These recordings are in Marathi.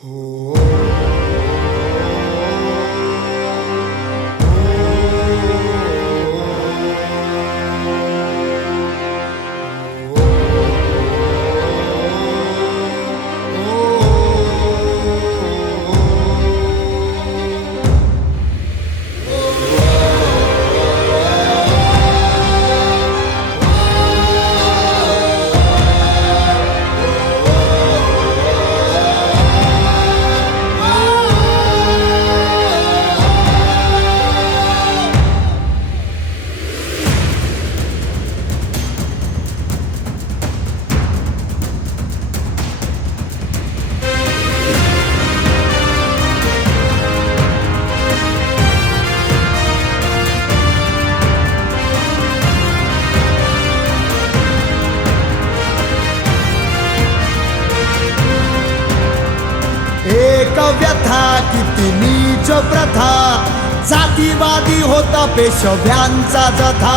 एक व्यथा किती नीच प्रथा, जातीवादी होता पेशव्यांचा जथा.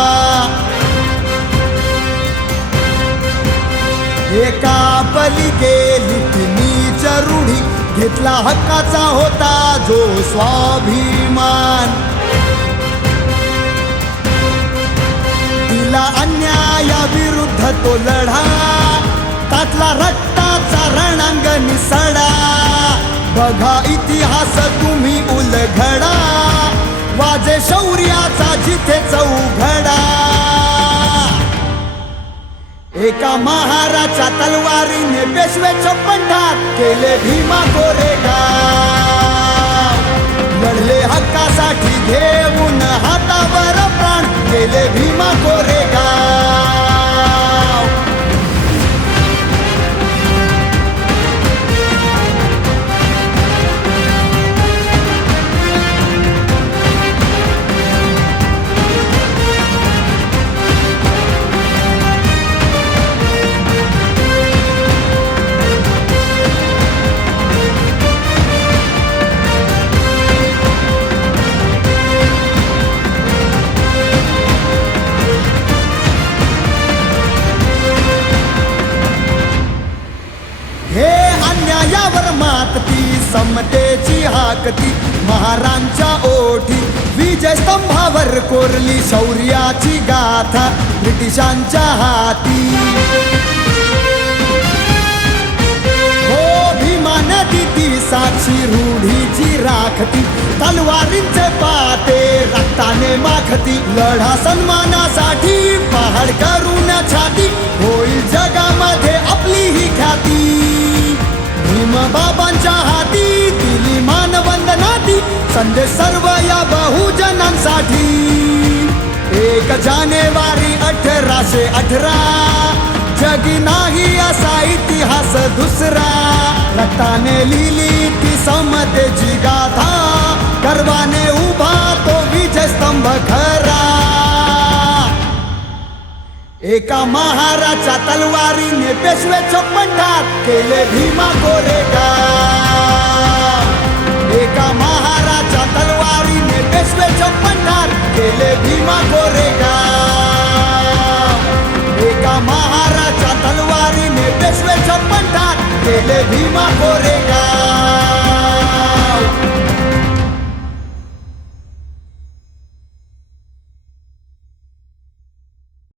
एका पली गेली ती नीच रूढी, घेतला हक्काचा होता जो स्वाभिमान. तिला अन्यायाविरुद्ध तो लढा, तातला रक्ताचा रणांगणी सडा. बघा इतिहास तुम्ही उलगडा, वाजे शौर्याचा जिथे चौघडा. एका महाराच्या तलवारीने पेशवेच्या पंढात केले भीमा कोरेगाव. लढले हक्कासाठी घेऊन हातावर प्राण, केले भीमा कोरेगाव. अन्यायावर मातती, समतेची हाकती, महारांच्या ओठी. विजय स्तंभावर कोरली शौर्याची गाथा, ब्रिटिशांच्या हाती. हो भीमा नदी ती साक्षी रूढीची राखती, तलवारींचे पाते रक्ताने माखती. लढा सन्मानासाठी पहाड करून छाती, होईल जगामध्ये आपली ही ख्याती. बाबांच्या हाती दिली मानवंदना ती, संदेश सर्व या बहुजनांसाठी. 1 जानेवारी 1818, जगी नाही असा इतिहास दुसरा. रक्ताने लिहिली ती समतेची गाथा, गर्वाने उभा तो विजय स्तंभ खरा. एका महाराच्या तलवारीने पेशवेच्या पंढात केले भीमा कोरेगाव. एका महाराच्या तलवारीने पेशवेच्या पंढात केले भीमा कोरेगाव. एका महाराच्या तलवारीने पेशवेच्या पंढात केले भीमा कोरेगाव.